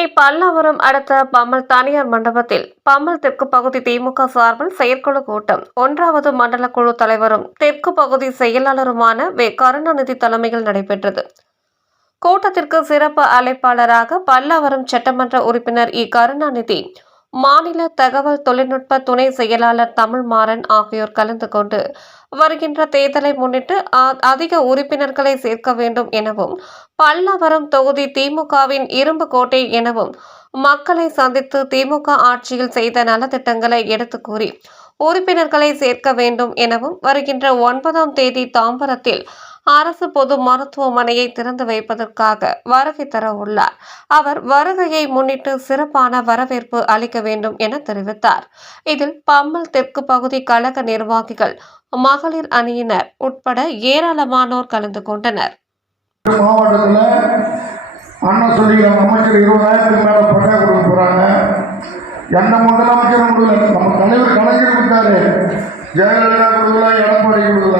சென்னை பல்லாவரம் அடுத்த பம்மல் தனியார் மண்டபத்தில் பம்மல் தெற்கு பகுதி திமுக சார்பில் செயற்குழு கூட்டம். ஒன்றாவது மண்டல குழு தலைவரும் தெற்கு பகுதி செயலாளருமான வே. கருணாநிதி தலைமையில் நடைபெற்றது. கூட்டத்திற்கு சிறப்பு அழைப்பாளராக பல்லாவரம் சட்டமன்ற உறுப்பினர் இ. கருணாநிதி மாநில தகவல் தொழில்நுட்ப துணை செயலாளர் தமிழ்மாறன் ஆகியோர் கலந்து கொண்டு வருகின்ற தேர்தலை முன்னிட்டு அதிக உறுப்பினர்களை சேர்க்க வேண்டும் எனவும் பல்லாவரம் தொகுதி திமுகவின் இரும்பு கோட்டை எனவும் மக்களை சந்தித்து திமுக ஆட்சியில் செய்த நலத்திட்டங்களை எடுத்து கூறி உறுப்பினர்களை சேர்க்க வேண்டும் எனவும் வருகின்ற ஒன்பதாம் தேதி தாம்பரத்தில் அரசு பொது மருத்துவமனையை திறந்து வைப்பதற்காக வருகை தர உள்ளார். அவர் வருகையை முன்னிட்டு சிறப்பான வரவேற்பு அளிக்க வேண்டும் என தெரிவித்தார். இதில் பம்மல் தெற்கு பகுதி கழக நிர்வாகிகள் மகளிர் அணியினர் உட்பட ஏராளமானோர் கலந்து கொண்டனர். மாவட்டத்தில் அண்ணன் சொல்லிக்கிறாங்க அமைச்சர் இருபதாயிரத்துக்கு மேலே பட்டா கொடுக்க போகிறாங்க என்ன முதலமைச்சர் கொடுக்கல? நம்ம தலைவர் கலைஞர் கொடுத்தாரு. ஜெயலலிதா கொடுக்கல எடப்பாடி கொடுக்கல.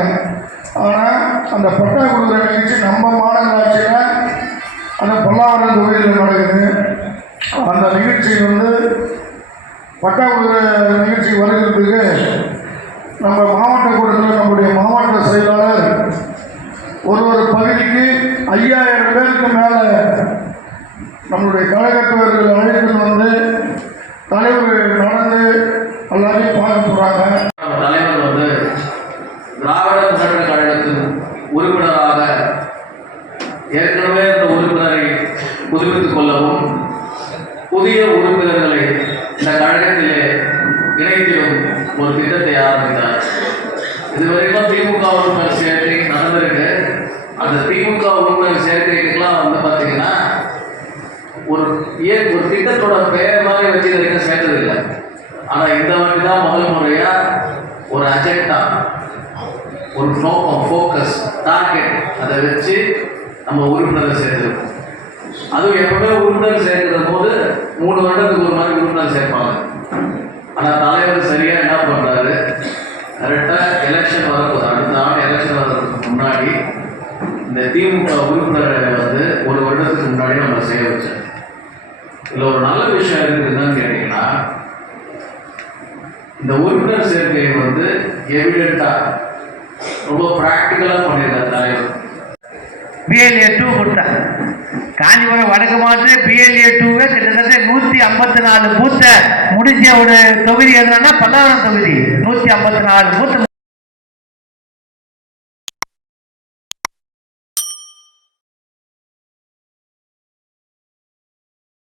ஆனால் அந்த பட்டா கொடுக்குற நிகழ்ச்சி நம்ம மாநகராட்சியில் அந்த பொல்லாவரம் தொகுதியில் நடக்குது. அந்த நிகழ்ச்சி வந்து பட்டா கொடுக்குற நிகழ்ச்சி வருகிறதுக்கு நம்ம மாவட்ட கூட்டத்தில் நம்முடைய மாவட்ட செயலாளர் ஒரு ஒரு பகுதிக்கு ஐயாயிரம் பேருக்கு மேலே நம்மளுடைய கழகத்தவர்கள் அழைத்து வந்து தலைவர்கள் நடந்து எல்லாரையும் பார்க்க போகிறாங்க நம்ம தலைவர் வந்து திராவிட முன்னேற்ற கழகத்தின் உறுப்பினராக ஏற்கனவே இந்த உறுப்பினரை புதுப்பித்துக் கொள்ளவும் புதிய உறுப்பினர்களை இந்த கழகத்திலே இணைத்திடும் ஒரு திட்டத்தை ஆரம்பித்தார். இதுவரைக்கும் திமுக உறுப்பினர் சேர்க்கை நடந்திருக்கு. அந்த திமுக உறுப்பினர் சேர்க்கைக்கெல்லாம் வந்து பார்த்தீங்கன்னா ஒரு ஏ ஒரு திட்டத்தோட பெயர் மாதிரி வச்சு இது வரைக்கும் சேர்த்ததில்லை. ஆனால் இந்த வாட்டி தான் முதல் முறையாக ஒரு அஜெண்டா ஒரு நோக்கம் ஃபோக்கஸ் டார்கெட் அதை வச்சு நம்ம உறுப்பினரை சேர்ந்துருக்கோம். அதுவும் எப்பவுமே உறுப்பினர் சேர்க்கிற போது மூணு வருடத்துக்கு ஒரு மாதிரி உறுப்பினர் சேர்ப்பாங்க. ஆனால் தலைவர் சரியாக என்ன பண்ணுறாரு கரெக்டாக எலெக்ஷன் வரப்போகுது. அடுத்த ஆண்டு எலெக்ஷன் வர்றதுக்கு முன்னாடி இந்த திமுக உறுப்பினரை வந்து ஒரு வருடத்துக்கு முன்னாடி நம்ம செய்ய வச்சோம் இதில் ஒரு நல்ல விஷயம் இருக்குது என்னன்னு கேட்டிங்கன்னா இந்த உறுப்பினர் சேர்க்கை வந்து எவிடெண்ட்டாக ரொம்ப ப்ராக்டிக்கலாக பண்ணியிருக்காரு தலைவர். பிஎல்ஏ டூ கொடுத்தாங்க காஞ்சிபுரம் வடக்கு மாவட்டத்தில் பிஎல்ஏ டூவே கிட்டத்தட்ட நூற்றி ஐம்பத்தி நாலு பூத்தை முடிஞ்ச ஒரு தொகுதி எதுனா பல்லாவரம் தொகுதி. நூற்றி ஐம்பத்தி நாலு பூத்து